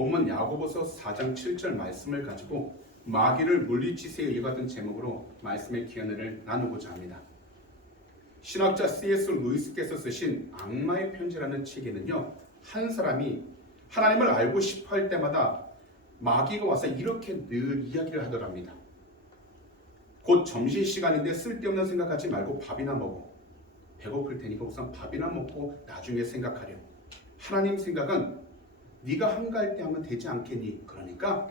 본문 야고보서 4장 7절 말씀을 가지고 마귀를 물리치세요 이 같은 제목으로 말씀의 기원을 나누고자 합니다. 신학자 C.S. 루이스께서 쓰신 악마의 편지라는 책에는요 한 사람이 하나님을 알고 싶어 할 때마다 마귀가 와서 이렇게 늘 이야기를 하더랍니다. 곧 점심 시간인데 쓸데없는 생각하지 말고 밥이나 먹어. 배고플 테니까 우선 밥이나 먹고 나중에 생각하렴. 하나님 생각은 네가 한가할 때 하면 되지 않겠니? 그러니까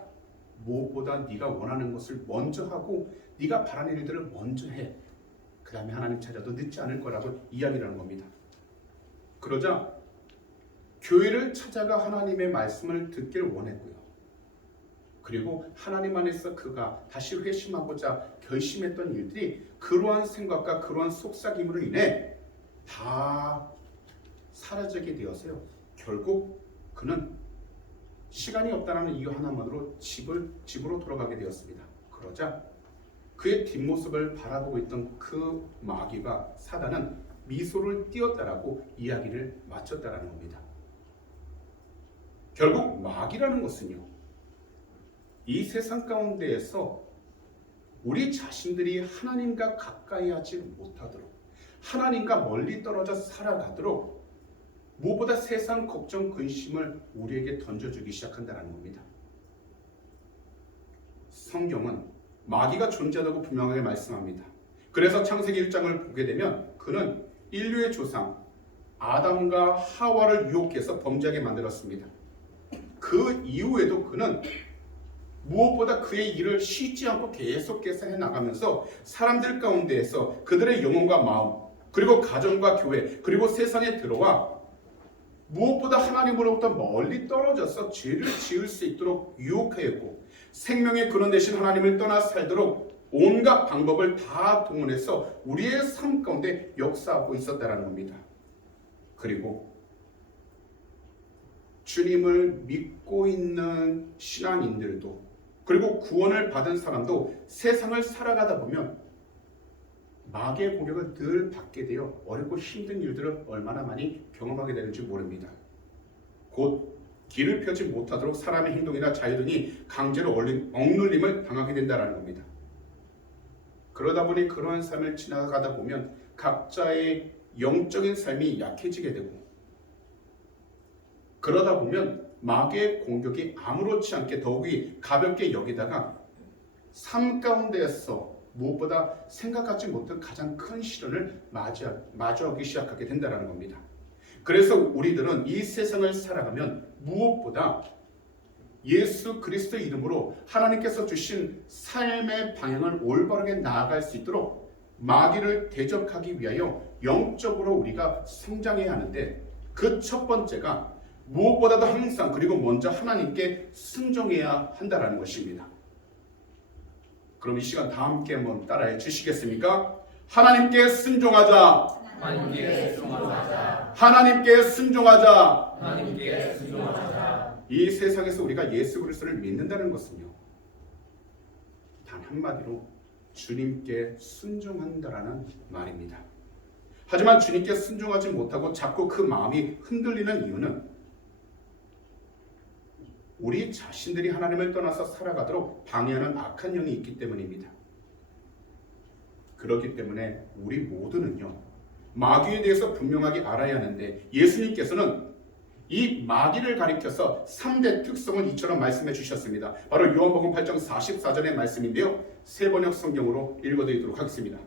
무엇보다 네가 원하는 것을 먼저 하고 네가 바라는 일들을 먼저 해. 그 다음에 하나님 찾아도 늦지 않을 거라고 이야기를 하는 겁니다. 그러자 교회를 찾아가 하나님의 말씀을 듣길 원했고요. 그리고 하나님 안에서 그가 다시 회심하고자 결심했던 일들이 그러한 생각과 그러한 속삭임으로 인해 다 사라지게 되어서요. 결국 그는 시간이 없다는 이유 하나만으로 집을 집으로 돌아가게 되었습니다. 그러자 그의 뒷모습을 바라보고 있던 그 마귀가 사단은 미소를 띄었다라고 이야기를 마쳤다라는 겁니다. 결국 마귀라는 것은요. 이 세상 가운데에서 우리 자신들이 하나님과 가까이 하지 못하도록 하나님과 멀리 떨어져 살아가도록 무엇보다 세상 걱정 근심을 우리에게 던져주기 시작한다는 겁니다. 성경은 마귀가 존재하다고 분명하게 말씀합니다. 그래서 창세기 1장을 보게 되면 그는 인류의 조상 아담과 하와를 유혹해서 범죄하게 만들었습니다. 그 이후에도 그는 무엇보다 그의 일을 쉬지 않고 계속해서 해 나가면서 사람들 가운데에서 그들의 영혼과 마음 그리고 가정과 교회 그리고 세상에 들어와 무엇보다 하나님으로부터 멀리 떨어져서 죄를 지을 수 있도록 유혹하였고 생명의 근원 대신 하나님을 떠나 살도록 온갖 방법을 다 동원해서 우리의 삶 가운데 역사하고 있었다라는 겁니다. 그리고 주님을 믿고 있는 신앙인들도 그리고 구원을 받은 사람도 세상을 살아가다 보면 마귀의 공격을 늘 받게 되어 어렵고 힘든 일들을 얼마나 많이 경험하게 되는지 모릅니다. 곧 길을 펴지 못하도록 사람의 행동이나 자유 등이 강제로 억눌림을 당하게 된다는 겁니다. 그러다 보니 그러한 삶을 지나가다 보면 각자의 영적인 삶이 약해지게 되고 그러다 보면 마귀의 공격이 아무렇지 않게 더욱이 가볍게 여기다가 삶 가운데에서 무엇보다 생각하지 못한 가장 큰 시련을 마주하기 시작하게 된다는 겁니다. 그래서 우리들은 이 세상을 살아가면 무엇보다 예수 그리스도 이름으로 하나님께서 주신 삶의 방향을 올바르게 나아갈 수 있도록 마귀를 대적하기 위하여 영적으로 우리가 성장해야 하는데 그 첫 번째가 무엇보다도 항상 그리고 먼저 하나님께 순종해야 한다라는 것입니다. 그럼 이 시간 다 함께 한번 따라해 주시겠습니까? 하나님께 순종하자. 하나님께 순종하자. 하나님께 순종하자. 하나님께 순종하자. 이 세상에서 우리가 예수 그리스도를 믿는다는 것은요. 단 한마디로 주님께 순종한다라는 말입니다. 하지만 주님께 순종하지 못하고 자꾸 그 마음이 흔들리는 이유는 우리 자신들이 하나님을 떠나서 살아가도록 방해하는 악한 영이 있기 때문입니다. 그렇기 때문에 우리 모두는요. 마귀에 대해서 분명하게 알아야 하는데 예수님께서는 이 마귀를 가리켜서 3대 특성을 이처럼 말씀해 주셨습니다. 바로 요한복음 8장 44절의 말씀인데요. 세 번역 성경으로 읽어드리도록 하겠습니다.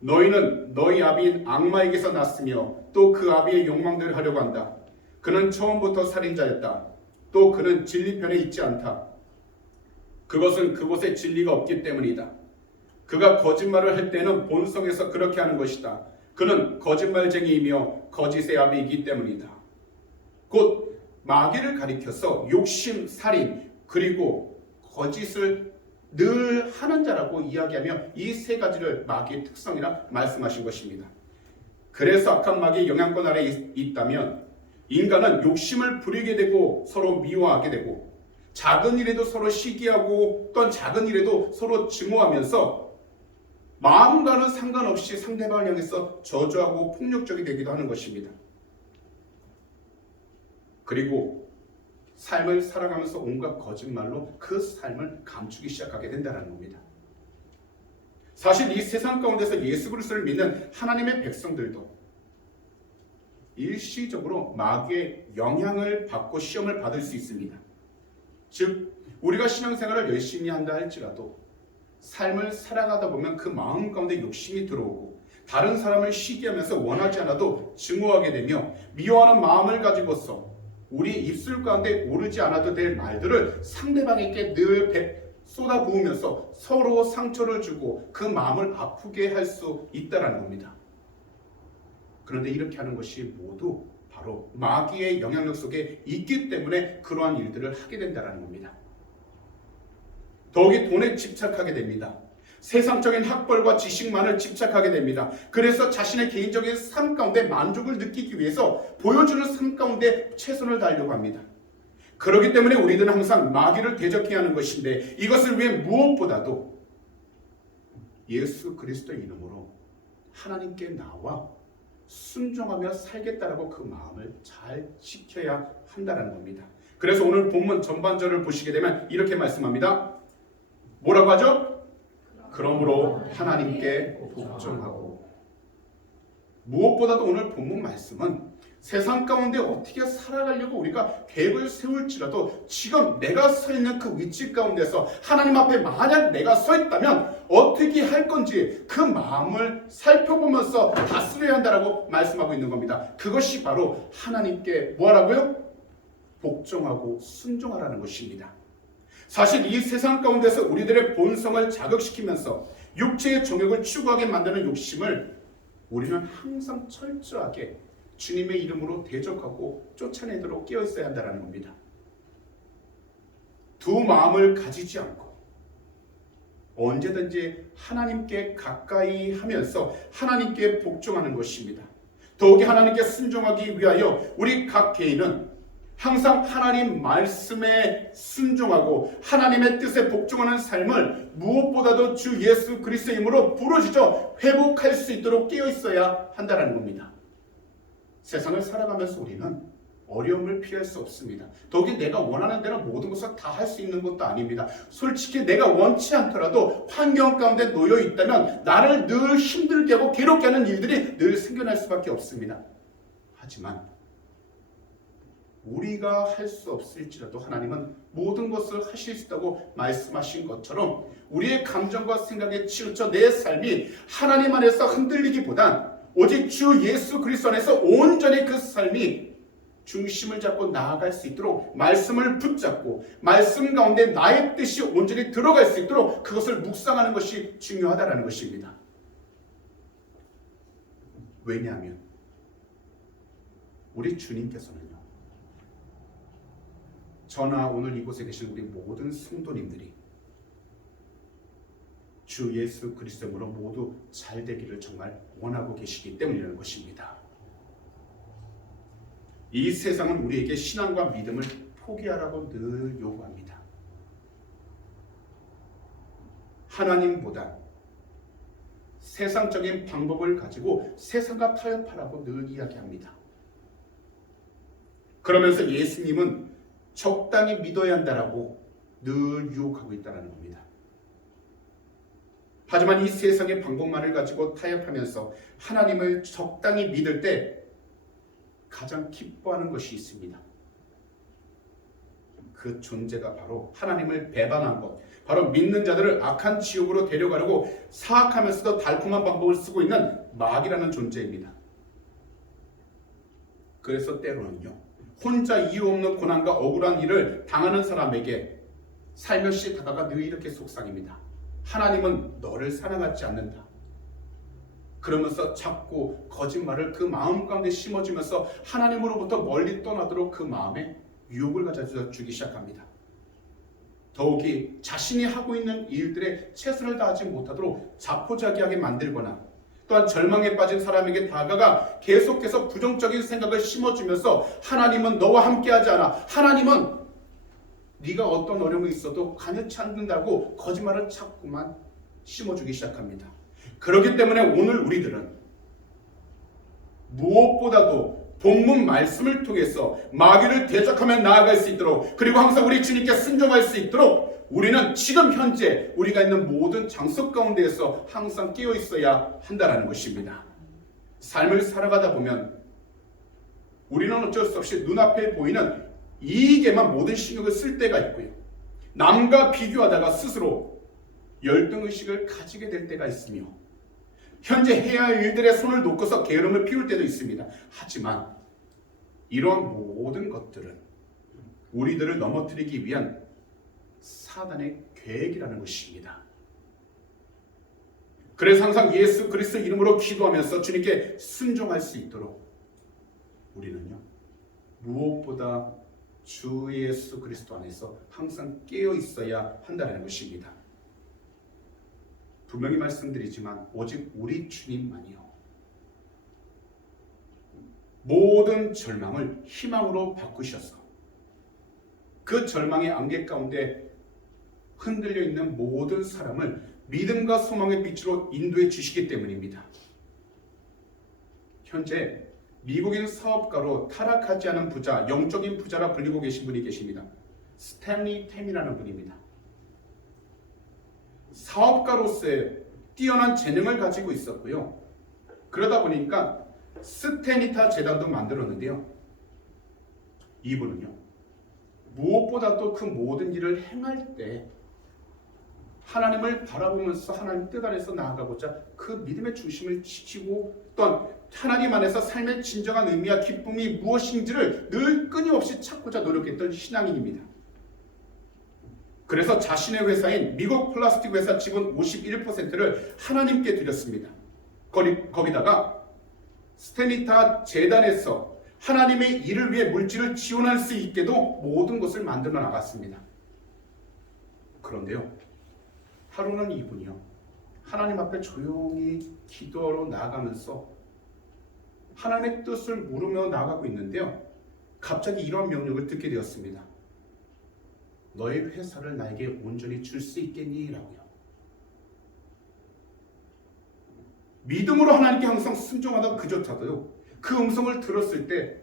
너희는 너희 아비인 악마에게서 났으며 또 그 아비의 욕망대로 하려고 한다. 그는 처음부터 살인자였다. 또 그는 진리편에 있지 않다. 그것은 그곳에 진리가 없기 때문이다. 그가 거짓말을 할 때는 본성에서 그렇게 하는 것이다. 그는 거짓말쟁이이며 거짓의 아비이기 때문이다. 곧 마귀를 가리켜서 욕심, 살인, 그리고 거짓을 늘 하는 자라고 이야기하며 이 세 가지를 마귀의 특성이라 말씀하신 것입니다. 그래서 악한 마귀의 영향권 아래 있- 있다면 인간은 욕심을 부리게 되고 서로 미워하게 되고 작은 일에도 서로 시기하고 또한 작은 일에도 서로 증오하면서 마음과는 상관없이 상대방을 향해서 저주하고 폭력적이 되기도 하는 것입니다. 그리고 삶을 살아가면서 온갖 거짓말로 그 삶을 감추기 시작하게 된다는 겁니다. 사실 이 세상 가운데서 예수 그리스도를 믿는 하나님의 백성들도 일시적으로 마귀의 영향을 받고 시험을 받을 수 있습니다. 즉 우리가 신앙생활을 열심히 한다 할지라도 삶을 살아가다 보면 그 마음 가운데 욕심이 들어오고 다른 사람을 시기하면서 원하지 않아도 증오하게 되며 미워하는 마음을 가지고서 우리 입술 가운데 오르지 않아도 될 말들을 상대방에게 늘 배- 쏟아 부으면서 서로 상처를 주고 그 마음을 아프게 할 수 있다라는 겁니다. 그런데 이렇게 하는 것이 모두 바로 마귀의 영향력 속에 있기 때문에 그러한 일들을 하게 된다라는 겁니다. 더욱이 돈에 집착하게 됩니다. 세상적인 학벌과 지식만을 집착하게 됩니다. 그래서 자신의 개인적인 삶 가운데 만족을 느끼기 위해서 보여주는 삶 가운데 최선을 다하려고 합니다. 그렇기 때문에 우리들은 항상 마귀를 대적해야 하는 것인데 이것을 위해 무엇보다도 예수 그리스도의 이름으로 하나님께 나와 순종하며 살겠다라고 그 마음을 잘 지켜야 한다는 겁니다. 그래서 오늘 본문 전반절을 보시게 되면 이렇게 말씀합니다. 뭐라고 하죠? 그러므로 하나님께 복종하고 무엇보다도 오늘 본문 말씀은 세상 가운데 어떻게 살아가려고 우리가 계획을 세울지라도 지금 내가 서 있는 그 위치 가운데서 하나님 앞에 만약 내가 서 있다면 어떻게 할 건지 그 마음을 살펴보면서 다스려야 한다라고 말씀하고 있는 겁니다. 그것이 바로 하나님께 뭐하라고요? 복종하고 순종하라는 것입니다. 사실 이 세상 가운데서 우리들의 본성을 자극시키면서 육체의 정욕을 추구하게 만드는 욕심을 우리는 항상 철저하게 주님의 이름으로 대적하고 쫓아내도록 깨어 있어야 한다는 겁니다. 두 마음을 가지지 않고 언제든지 하나님께 가까이 하면서 하나님께 복종하는 것입니다. 더욱이 하나님께 순종하기 위하여 우리 각 개인은 항상 하나님 말씀에 순종하고 하나님의 뜻에 복종하는 삶을 무엇보다도 주 예수 그리스도의 힘으로 부르짖어 회복할 수 있도록 깨어 있어야 한다는 겁니다. 세상을 살아가면서 우리는 어려움을 피할 수 없습니다. 더욱이 내가 원하는 대로 모든 것을 다 할 수 있는 것도 아닙니다. 솔직히 내가 원치 않더라도 환경 가운데 놓여 있다면 나를 늘 힘들게 하고 괴롭게 하는 일들이 늘 생겨날 수밖에 없습니다. 하지만 우리가 할 수 없을지라도 하나님은 모든 것을 하실 수 있다고 말씀하신 것처럼 우리의 감정과 생각에 치우쳐 내 삶이 하나님 안에서 흔들리기보단 오직 주 예수 그리스도 안에서 온전히 그 삶이 중심을 잡고 나아갈 수 있도록 말씀을 붙잡고 말씀 가운데 나의 뜻이 온전히 들어갈 수 있도록 그것을 묵상하는 것이 중요하다라는 것입니다. 왜냐하면 우리 주님께서는요. 저나 오늘 이곳에 계신 우리 모든 성도님들이 주 예수 그리스도로 모두 잘 되기를 정말 원하고 계시기 때문이라는 것입니다. 이 세상은 우리에게 신앙과 믿음을 포기하라고 늘 요구합니다. 하나님보다 세상적인 방법을 가지고 세상과 타협하라고 늘 이야기합니다. 그러면서 예수님은 적당히 믿어야 한다라고 늘 유혹하고 있다는 겁니다. 하지만 이 세상의 방법만을 가지고 타협하면서 하나님을 적당히 믿을 때 가장 기뻐하는 것이 있습니다. 그 존재가 바로 하나님을 배반한 것, 바로 믿는 자들을 악한 지옥으로 데려가려고 사악하면서도 달콤한 방법을 쓰고 있는 마귀라는 존재입니다. 그래서 때로는요, 혼자 이유 없는 고난과 억울한 일을 당하는 사람에게 살며시 다가가 늘 이렇게 속삭입니다. 하나님은 너를 사랑하지 않는다. 그러면서 자꾸 거짓말을 그 마음 가운데 심어주면서 하나님으로부터 멀리 떠나도록 그 마음에 유혹을 가져다 주기 시작합니다. 더욱이 자신이 하고 있는 일들에 최선을 다하지 못하도록 자포자기하게 만들거나 또한 절망에 빠진 사람에게 다가가 계속해서 부정적인 생각을 심어주면서 하나님은 너와 함께하지 않아. 하나님은 네가 어떤 어려움이 있어도 관여치 않는다고 거짓말을 자꾸만 심어주기 시작합니다. 그렇기 때문에 오늘 우리들은 무엇보다도 본문 말씀을 통해서 마귀를 대적하며 나아갈 수 있도록 그리고 항상 우리 주님께 순종할 수 있도록 우리는 지금 현재 우리가 있는 모든 장소 가운데에서 항상 깨어 있어야 한다라는 것입니다. 삶을 살아가다 보면 우리는 어쩔 수 없이 눈앞에 보이는 이익에만 모든 신경을 쓸 때가 있고요. 남과 비교하다가 스스로 열등 의식을 가지게 될 때가 있으며 현재 해야 할 일들에 손을 놓고서 게으름을 피울 때도 있습니다. 하지만 이러한 모든 것들은 우리들을 넘어뜨리기 위한 사단의 계획이라는 것입니다. 그래서 항상 예수 그리스도 이름으로 기도하면서 주님께 순종할 수 있도록 우리는요 무엇보다 주 예수 그리스도 안에서 항상 깨어 있어야 한다는 것입니다. 분명히 말씀드리지만 오직 우리 주님만이요. 모든 절망을 희망으로 바꾸셔서 그 절망의 안개 가운데 흔들려 있는 모든 사람을 믿음과 소망의 빛으로 인도해 주시기 때문입니다. 현재 미국인 사업가로 타락하지 않은 부자, 영적인 부자라 불리고 계신 분이 계십니다. 스탠리 템이라는 분입니다. 사업가로서의 뛰어난 재능을 가지고 있었고요. 그러다 보니까 스테니타 재단도 만들었는데요. 이분은요. 무엇보다도 그 모든 일을 행할 때 하나님을 바라보면서 하나님 뜻 안에서 나아가고자 그 믿음의 중심을 지키고 또한 하나님 안에서 삶의 진정한 의미와 기쁨이 무엇인지를 늘 끊임없이 찾고자 노력했던 신앙인입니다. 그래서 자신의 회사인 미국 플라스틱 회사 지분 51%를 하나님께 드렸습니다. 거기, 거기다가 스테니타 재단에서 하나님의 일을 위해 물질을 지원할 수 있게도 모든 것을 만들어 나갔습니다. 그런데요, 하루는 이분이요, 하나님 앞에 조용히 기도로 나아가면서 하나님의 뜻을 물으며 나가고 있는데요, 갑자기 이런 명령을 듣게 되었습니다. 너의 회사를 나에게 온전히 줄 수 있겠니? 라고요. 믿음으로 하나님께 항상 순종하던 그조차도요. 그 음성을 들었을 때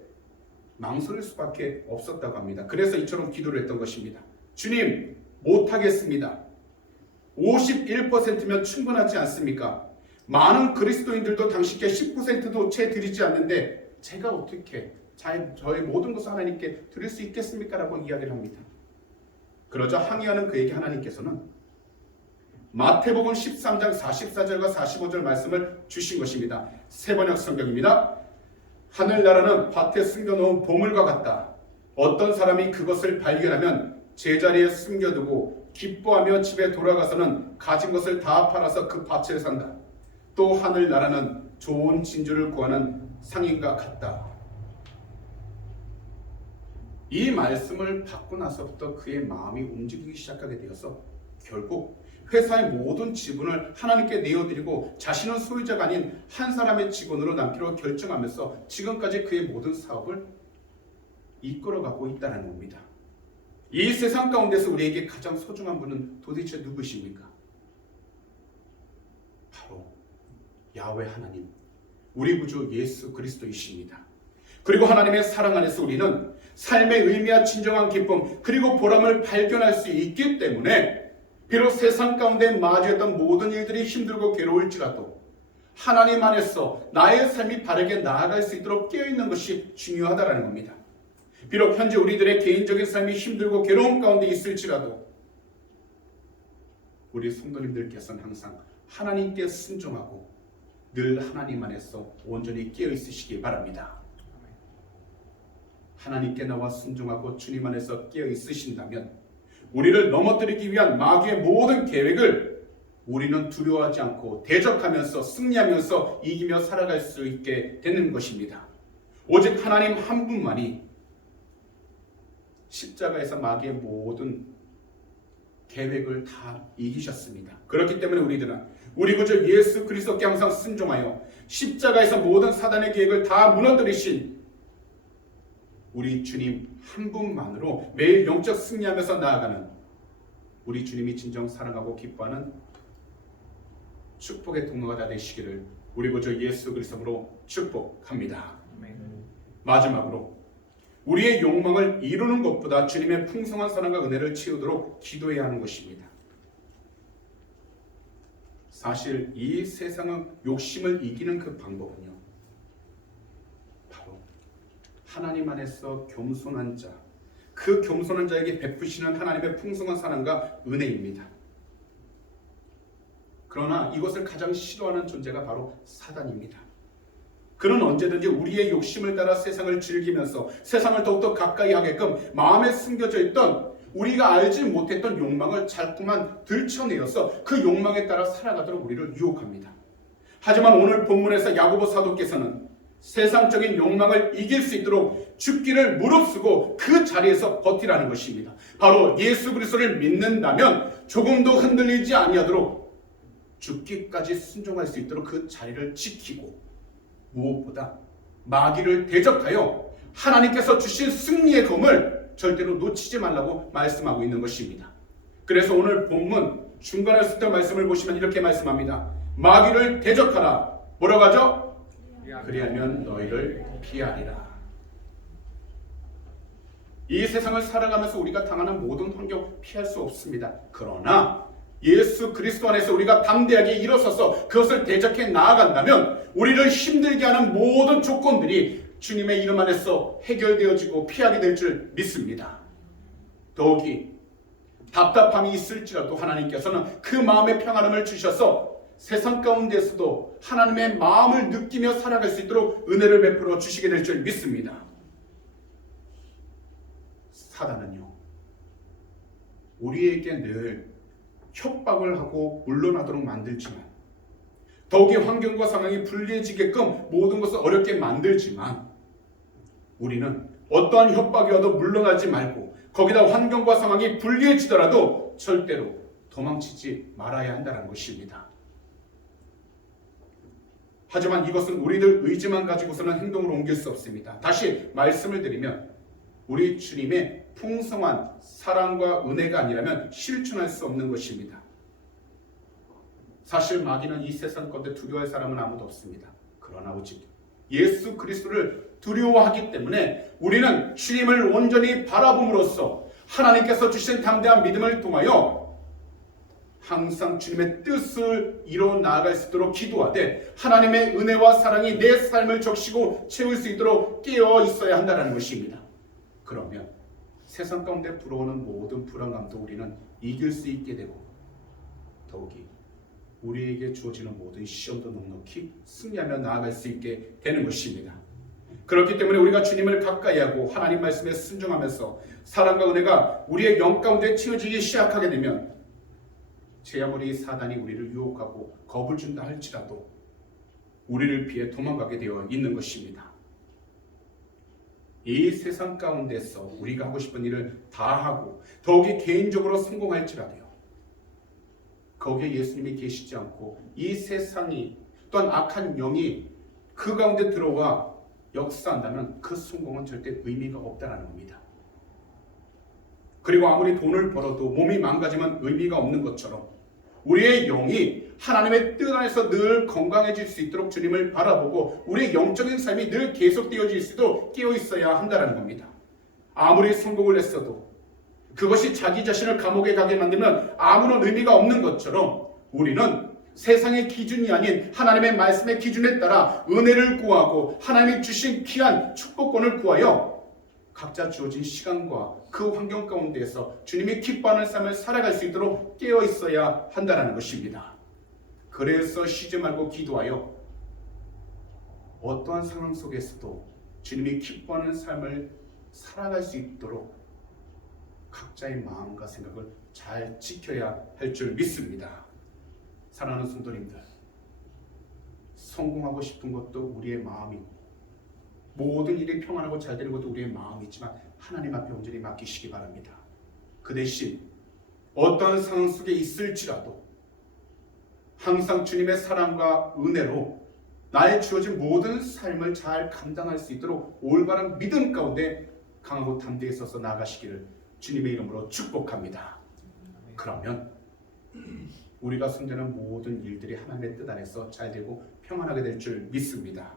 망설일 수밖에 없었다고 합니다. 그래서 이처럼 기도를 했던 것입니다. 주님, 못하겠습니다. 51%면 충분하지 않습니까? 많은 그리스도인들도 당신께 10%도 채 드리지 않는데 제가 어떻게 저의 모든 것을 하나님께 드릴 수 있겠습니까? 라고 이야기를 합니다. 그러자 항의하는 그에게 하나님께서는 마태복음 13장 44절과 45절 말씀을 주신 것입니다. 세번역 성경입니다. 하늘나라는 밭에 숨겨놓은 보물과 같다. 어떤 사람이 그것을 발견하면 제자리에 숨겨두고 기뻐하며 집에 돌아가서는 가진 것을 다 팔아서 그 밭을 산다. 또 하늘나라는 좋은 진주를 구하는 상인과 같다. 이 말씀을 받고 나서부터 그의 마음이 움직이기 시작하게 되어서 결국 회사의 모든 지분을 하나님께 내어드리고 자신은 소유자가 아닌 한 사람의 직원으로 남기로 결정하면서 지금까지 그의 모든 사업을 이끌어가고 있다는 겁니다. 이 세상 가운데서 우리에게 가장 소중한 분은 도대체 누구십니까? 바로 야훼 하나님, 우리 구주 예수 그리스도이십니다. 그리고 하나님의 사랑 안에서 우리는 삶의 의미와 진정한 기쁨 그리고 보람을 발견할 수 있기 때문에 비록 세상 가운데 마주했던 모든 일들이 힘들고 괴로울지라도 하나님 안에서 나의 삶이 바르게 나아갈 수 있도록 깨어있는 것이 중요하다는 겁니다. 비록 현재 우리들의 개인적인 삶이 힘들고 괴로움 가운데 있을지라도 우리 성도님들께서는 항상 하나님께 순종하고 늘 하나님 안에서 온전히 깨어 있으시기 바랍니다. 하나님께 나와 순종하고 주님 안에서 깨어 있으신다면 우리를 넘어뜨리기 위한 마귀의 모든 계획을 우리는 두려워하지 않고 대적하면서 승리하면서 이기며 살아갈 수 있게 되는 것입니다. 오직 하나님 한 분만이 십자가에서 마귀의 모든 계획을 다 이기셨습니다. 그렇기 때문에 우리들은 우리 구주 예수 그리스도께 항상 순종하여 십자가에서 모든 사단의 계획을 다 무너뜨리신 우리 주님 한 분만으로 매일 영적 승리하면서 나아가는 우리 주님이 진정 사랑하고 기뻐하는 축복의 동로가 다 되시기를 우리 구주 예수 그리스도로 축복합니다. 마지막으로 우리의 욕망을 이루는 것보다 주님의 풍성한 사랑과 은혜를 채우도록 기도해야 하는 것입니다. 사실 이 세상은 욕심을 이기는 그 방법은요. 바로 하나님 안에서 겸손한 자, 그 겸손한 자에게 베푸시는 하나님의 풍성한 사랑과 은혜입니다. 그러나 이것을 가장 싫어하는 존재가 바로 사단입니다. 그는 언제든지 우리의 욕심을 따라 세상을 즐기면서 세상을 더욱더 가까이 하게끔 마음에 숨겨져 있던 우리가 알지 못했던 욕망을 자꾸만 들춰내어서 그 욕망에 따라 살아가도록 우리를 유혹합니다. 하지만 오늘 본문에서 야고보 사도께서는 세상적인 욕망을 이길 수 있도록 죽기를 무릅쓰고 그 자리에서 버티라는 것입니다. 바로 예수 그리스도를 믿는다면 조금도 흔들리지 아니하도록 죽기까지 순종할 수 있도록 그 자리를 지키고 무엇보다 마귀를 대적하여 하나님께서 주신 승리의 검을 절대로 놓치지 말라고 말씀하고 있는 것입니다. 그래서 오늘 본문 중간에 쓰던 말씀을 보시면 이렇게 말씀합니다. 마귀를 대적하라. 뭐라고 하죠? 그리하면 너희를 피하리라. 이 세상을 살아가면서 우리가 당하는 모든 환경 피할 수 없습니다. 그러나 예수 그리스도 안에서 우리가 담대하게 일어서서 그것을 대적해 나아간다면 우리를 힘들게 하는 모든 조건들이 주님의 이름 안에서 해결되어지고 피하게 될 줄 믿습니다. 더욱이 답답함이 있을지라도 하나님께서는 그 마음의 평안함을 주셔서 세상 가운데서도 하나님의 마음을 느끼며 살아갈 수 있도록 은혜를 베풀어 주시게 될 줄 믿습니다. 사단은요, 우리에게 늘 협박을 하고 물러나도록 만들지만 더욱이 환경과 상황이 불리해지게끔 모든 것을 어렵게 만들지만 우리는 어떠한 협박이 와도 물러나지 말고 거기다 환경과 상황이 불리해지더라도 절대로 도망치지 말아야 한다는 것입니다. 하지만 이것은 우리들 의지만 가지고서는 행동으로 옮길 수 없습니다. 다시 말씀을 드리면 우리 주님의 풍성한 사랑과 은혜가 아니라면 실천할 수 없는 것입니다. 사실 마귀는 이 세상 건데 두려워할 사람은 아무도 없습니다. 그러나 오직 예수 그리스도를 두려워하기 때문에 우리는 주님을 온전히 바라봄으로써 하나님께서 주신 담대한 믿음을 통하여 항상 주님의 뜻을 이루어 나아갈 수 있도록 기도하되 하나님의 은혜와 사랑이 내 삶을 적시고 채울 수 있도록 깨어 있어야 한다는 것입니다. 그러면 세상 가운데 불어오는 모든 불안감도 우리는 이길 수 있게 되고 더욱이 우리에게 주어지는 모든 시험도 넉넉히 승리하며 나아갈 수 있게 되는 것입니다. 그렇기 때문에 우리가 주님을 가까이 하고 하나님 말씀에 순종하면서 사랑과 은혜가 우리의 영 가운데 채워지기 시작하게 되면 제 아무리 사단이 우리를 유혹하고 겁을 준다 할지라도 우리를 피해 도망가게 되어 있는 것입니다. 이 세상 가운데서 우리가 하고 싶은 일을 다 하고 더욱이 개인적으로 성공할지라도요. 거기에 예수님이 계시지 않고 이 세상이 또한 악한 영이 그 가운데 들어와 역사한다면 그 성공은 절대 의미가 없다라는 겁니다. 그리고 아무리 돈을 벌어도 몸이 망가지면 의미가 없는 것처럼 우리의 영이 하나님의 뜻 안에서 늘 건강해질 수 있도록 주님을 바라보고 우리의 영적인 삶이 늘 계속되어질 수도 깨어 있어야 한다는 겁니다. 아무리 성공을 했어도 그것이 자기 자신을 감옥에 가게 만들면 아무런 의미가 없는 것처럼 우리는 세상의 기준이 아닌 하나님의 말씀의 기준에 따라 은혜를 구하고 하나님이 주신 귀한 축복권을 구하여 각자 주어진 시간과 그 환경 가운데에서 주님이 기뻐하는 삶을 살아갈 수 있도록 깨어 있어야 한다는 것입니다. 그래서 쉬지 말고 기도하여 어떠한 상황 속에서도 주님이 기뻐하는 삶을 살아갈 수 있도록 각자의 마음과 생각을 잘 지켜야 할 줄 믿습니다. 사랑하는 성도님들, 성공하고 싶은 것도 우리의 마음이고 모든 일이 평안하고 잘 되는 것도 우리의 마음이지만 하나님 앞에 온전히 맡기시기 바랍니다. 그 대신 어떤 상황 속에 있을지라도 항상 주님의 사랑과 은혜로 나의 주어진 모든 삶을 잘 감당할 수 있도록 올바른 믿음 가운데 강하고 담대히 서서 나가시기를 주님의 이름으로 축복합니다. 그러면 우리가 손대는 모든 일들이 하나님의 뜻 안에서 잘 되고 평안하게 될 줄 믿습니다.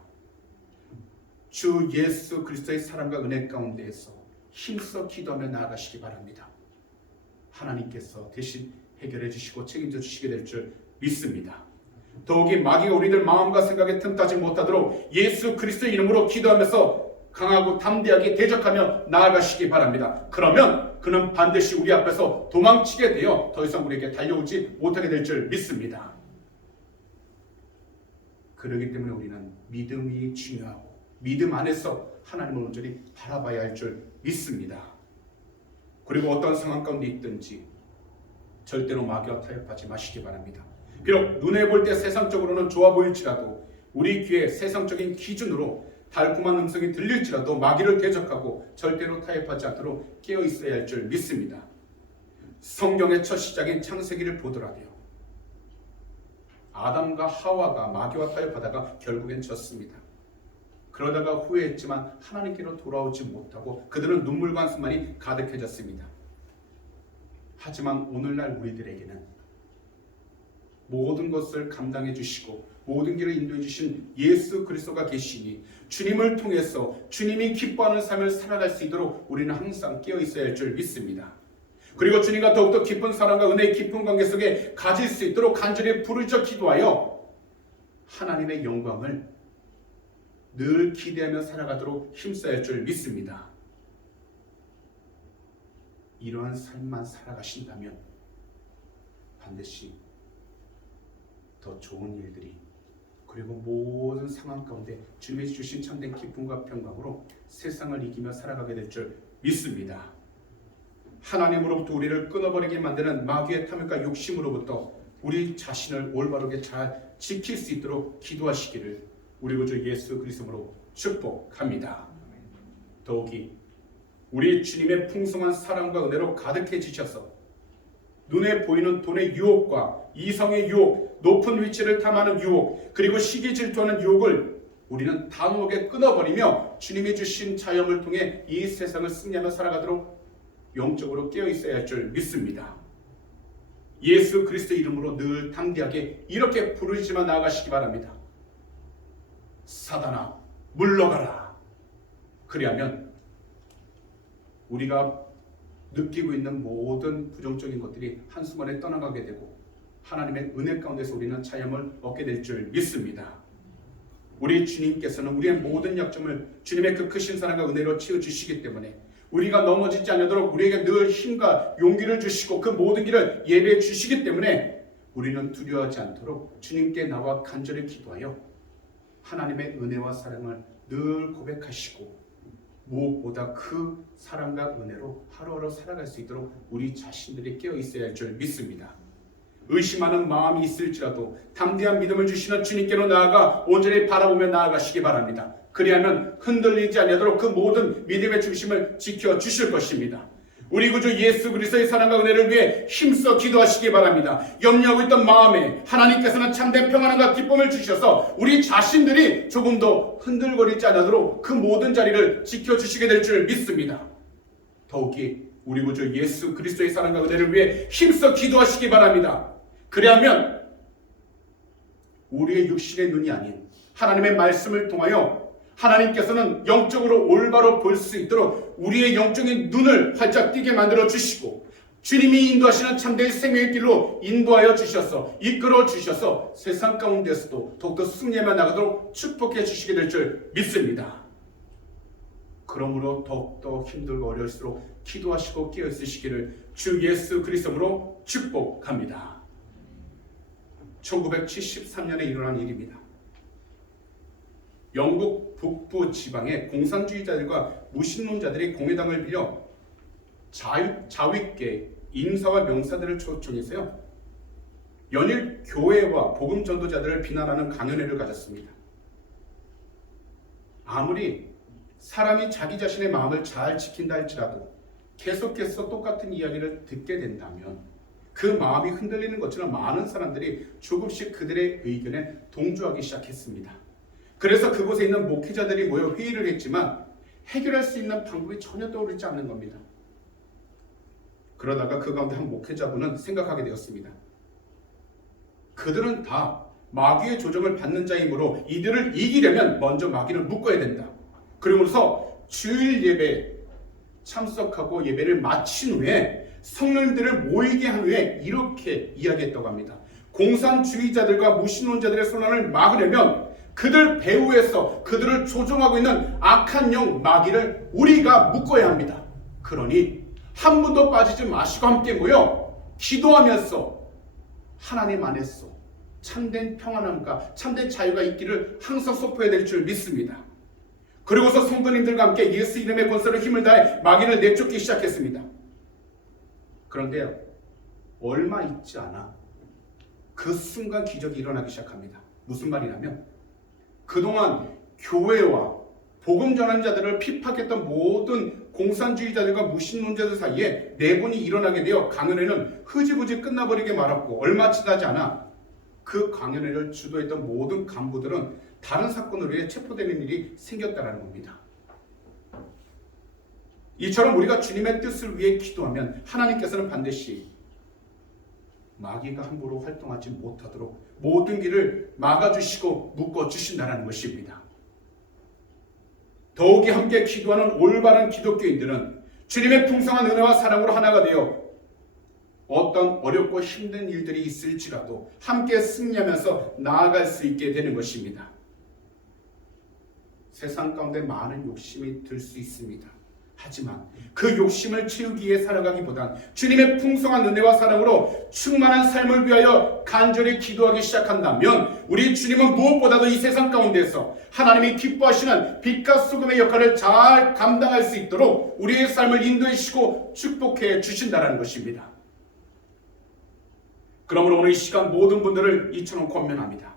주 예수 그리스도의 사랑과 은혜 가운데에서 힘써 기도하며 나아가시기 바랍니다. 하나님께서 대신 해결해 주시고 책임져 주시게 될 줄 믿습니다. 더욱이 마귀가 우리들 마음과 생각에 틈타지 못하도록 예수 그리스도의 이름으로 기도하면서 강하고 담대하게 대적하며 나아가시기 바랍니다. 그러면 그는 반드시 우리 앞에서 도망치게 되어 더 이상 우리에게 달려오지 못하게 될 줄 믿습니다. 그러기 때문에 우리는 믿음이 중요하고 믿음 안에서 하나님을 온전히 바라봐야 할 줄 믿습니다. 그리고 어떤 상황 가운데 있든지 절대로 마귀와 타협하지 마시기 바랍니다. 비록 눈에 볼 때 세상적으로는 좋아 보일지라도 우리 귀에 세상적인 기준으로 달콤한 음성이 들릴지라도 마귀를 대적하고 절대로 타협하지 않도록 깨어 있어야 할 줄 믿습니다. 성경의 첫 시작인 창세기를 보더라도요. 아담과 하와가 마귀와 타협하다가 결국엔 졌습니다. 그러다가 후회했지만 하나님께로 돌아오지 못하고 그들은 눈물과 한숨만이 가득해졌습니다. 하지만 오늘날 우리들에게는 모든 것을 감당해 주시고 모든 길을 인도해 주신 예수 그리스도가 계시니 주님을 통해서 주님이 기뻐하는 삶을 살아갈 수 있도록 우리는 항상 깨어 있어야 할 줄 믿습니다. 그리고 주님과 더욱더 깊은 사랑과 은혜의 깊은 관계 속에 가질 수 있도록 간절히 부르짖어 기도하여 하나님의 영광을 늘 기대하며 살아가도록 힘써야 할줄 믿습니다. 이러한 삶만 살아가신다면 반드시 더 좋은 일들이 그리고 모든 상황 가운데 주님이 주신 참된 기쁨과 평강으로 세상을 이기며 살아가게 될 줄 믿습니다. 하나님으로부터 우리를 끊어버리게 만드는 마귀의 탐욕과 욕심으로부터 우리 자신을 올바르게 잘 지킬 수 있도록 기도하시기를 우리 구주 예수 그리스도로 축복합니다. 더욱이 우리 주님의 풍성한 사랑과 은혜로 가득해지셔서 눈에 보이는 돈의 유혹과 이성의 유혹, 높은 위치를 탐하는 유혹, 그리고 시기 질투하는 유혹을 우리는 단호하게 끊어버리며 주님이 주신 자영을 통해 이 세상을 승리하며 살아가도록 영적으로 깨어 있어야 할 줄 믿습니다. 예수 그리스도 이름으로 늘 담대하게 이렇게 부르짖지만 나아가시기 바랍니다. 사단아 물러가라. 그리하면 우리가 느끼고 있는 모든 부정적인 것들이 한순간에 떠나가게 되고 하나님의 은혜 가운데서 우리는 자염을 얻게 될 줄 믿습니다. 우리 주님께서는 우리의 모든 약점을 주님의 그 크신 사랑과 은혜로 치워 주시기 때문에 우리가 넘어지지 않도록 우리에게 늘 힘과 용기를 주시고 그 모든 길을 예배해 주시기 때문에 우리는 두려워하지 않도록 주님께 나와 간절히 기도하여 하나님의 은혜와 사랑을 늘 고백하시고 무엇보다 그 사랑과 은혜로 하루하루 살아갈 수 있도록 우리 자신들이 깨어 있어야 할 줄 믿습니다. 의심하는 마음이 있을지라도 담대한 믿음을 주시는 주님께로 나아가 온전히 바라보며 나아가시기 바랍니다. 그리하면 흔들리지 않도록 그 모든 믿음의 중심을 지켜 주실 것입니다. 우리 구주 예수 그리스도의 사랑과 은혜를 위해 힘써 기도하시기 바랍니다. 염려하고 있던 마음에 하나님께서는 참된 평안과 기쁨을 주셔서 우리 자신들이 조금 더 흔들거리지 않도록 그 모든 자리를 지켜주시게 될 줄 믿습니다. 더욱이 우리 구주 예수 그리스도의 사랑과 은혜를 위해 힘써 기도하시기 바랍니다. 그리하면 우리의 육신의 눈이 아닌 하나님의 말씀을 통하여 하나님께서는 영적으로 올바로 볼 수 있도록 우리의 영적인 눈을 활짝 띄게 만들어 주시고 주님이 인도하시는 참된 생명의 길로 인도하여 주셔서 이끌어 주셔서 세상 가운데서도 더욱더 승리하며 나가도록 축복해 주시게 될 줄 믿습니다. 그러므로 더욱더 힘들고 어려울수록 기도하시고 깨어 있으시기를 주 예수 그리스도로 축복합니다. 1973년에 일어난 일입니다. 영국 북부 지방의 공산주의자들과 무신론자들이 공회당을 빌려 자위계 인사와 명사들을 초청해서요 연일 교회와 복음 전도자들을 비난하는 강연회를 가졌습니다. 아무리 사람이 자기 자신의 마음을 잘 지킨다 할지라도 계속해서 똑같은 이야기를 듣게 된다면 그 마음이 흔들리는 것처럼 많은 사람들이 조금씩 그들의 의견에 동조하기 시작했습니다. 그래서 그곳에 있는 목회자들이 모여 회의를 했지만 해결할 수 있는 방법이 전혀 떠오르지 않는 겁니다. 그러다가 그 가운데 한 목회자분은 생각하게 되었습니다. 그들은 다 마귀의 조정을 받는 자이므로 이들을 이기려면 먼저 마귀를 묶어야 된다. 그러면서 주일 예배 참석하고 예배를 마친 후에 성령들을 모이게 한 후에 이렇게 이야기했다고 합니다. 공산주의자들과 무신론자들의 손안을 막으려면 그들 배후에서 그들을 조종하고 있는 악한 영 마귀를 우리가 묶어야 합니다. 그러니 한 분도 빠지지 마시고 함께 모여 기도하면서 하나님 안에서 참된 평안함과 참된 자유가 있기를 항상 선포해야 될 줄 믿습니다. 그리고서 성도님들과 함께 예수 이름의 권세로 힘을 다해 마귀를 내쫓기 시작했습니다. 그런데 얼마 있지 않아 그 순간 기적이 일어나기 시작합니다. 무슨 말이냐면 그동안 교회와 복음 전한 자들을 핍박했던 모든 공산주의자들과 무신론자들 사이에 내분이 일어나게 되어 강연회는 흐지부지 끝나버리게 말았고 얼마 지나지 않아 그 강연회를 주도했던 모든 간부들은 다른 사건으로 인해 체포되는 일이 생겼다라는 겁니다. 이처럼 우리가 주님의 뜻을 위해 기도하면 하나님께서는 반드시 마귀가 함부로 활동하지 못하도록 모든 길을 막아주시고 묶어주신다는 것입니다. 더욱이 함께 기도하는 올바른 기독교인들은 주님의 풍성한 은혜와 사랑으로 하나가 되어 어떤 어렵고 힘든 일들이 있을지라도 함께 승리하면서 나아갈 수 있게 되는 것입니다. 세상 가운데 많은 욕심이 들 수 있습니다. 하지만 그 욕심을 채우기 위해 살아가기보단 주님의 풍성한 은혜와 사랑으로 충만한 삶을 위하여 간절히 기도하기 시작한다면 우리 주님은 무엇보다도 이 세상 가운데서 하나님이 기뻐하시는 빛과 수금의 역할을 잘 감당할 수 있도록 우리의 삶을 인도해 주시고 축복해 주신다는 것입니다. 그러므로 오늘 이 시간 모든 분들을 이처럼 권면합니다.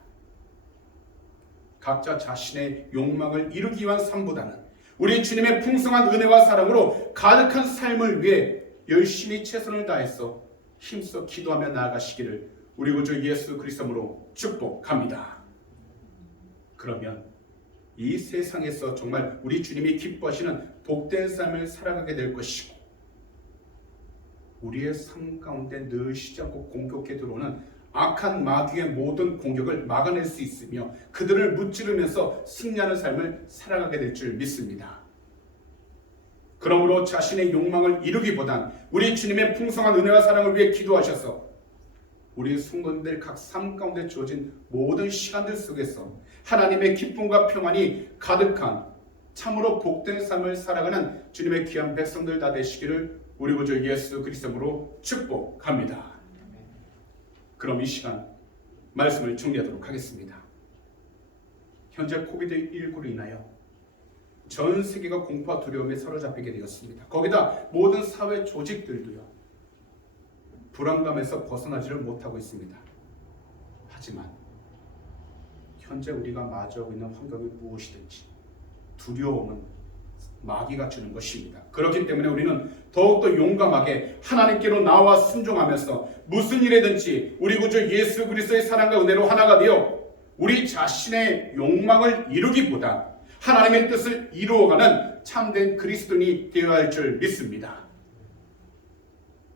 각자 자신의 욕망을 이루기 위한 삶보다는 우리 주님의 풍성한 은혜와 사랑으로 가득한 삶을 위해 열심히 최선을 다해서 힘써 기도하며 나아가시기를 우리 구주 예수 그리스도로 축복합니다. 그러면 이 세상에서 정말 우리 주님이 기뻐하시는 복된 삶을 살아가게 될 것이고 우리의 삶 가운데 늘 쉬지 않고 공격해 들어오는 악한 마귀의 모든 공격을 막아낼 수 있으며 그들을 무찌르면서 승리하는 삶을 살아가게 될 줄 믿습니다. 그러므로 자신의 욕망을 이루기보단 우리 주님의 풍성한 은혜와 사랑을 위해 기도하셔서 우리 순간들 각 삶 가운데 주어진 모든 시간들 속에서 하나님의 기쁨과 평안이 가득한 참으로 복된 삶을 살아가는 주님의 귀한 백성들 다 되시기를 우리 구주 예수 그리스도로 축복합니다. 그럼 이 시간 말씀을 정리하도록 하겠습니다. 현재 코비드19로 인하여 전 세계가 공포와 두려움에 사로잡히게 되었습니다. 거기다 모든 사회 조직들도요. 불안감에서 벗어나지를 못하고 있습니다. 하지만 현재 우리가 마주하고 있는 환경이 무엇이든지 두려움은 마귀가 주는 것입니다. 그렇기 때문에 우리는 더욱더 용감하게 하나님께로 나와 순종하면서 무슨 일이든지 우리 구주 예수 그리스도의 사랑과 은혜로 하나가 되어 우리 자신의 욕망을 이루기보다 하나님의 뜻을 이루어가는 참된 그리스도인이 되어야 할 줄 믿습니다.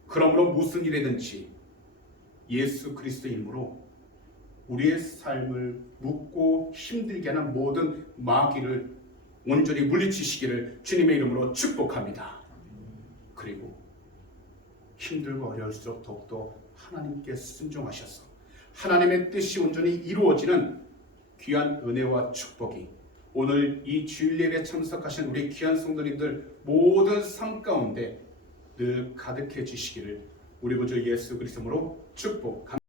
그러므로 무슨 일이든지 예수 그리스도의 이름으로 우리의 삶을 묻고 힘들게 하는 모든 마귀를 온전히 물리치시기를 주님의 이름으로 축복합니다. 그리고 힘들고 어려울수록 더욱더 하나님께 순종하셔서 하나님의 뜻이 온전히 이루어지는 귀한 은혜와 축복이 오늘 이 주일 예배 참석하신 우리 귀한 성도님들 모든 삶 가운데 늘 가득해 주시기를 우리 구주 예수 그리스도로 축복합니다.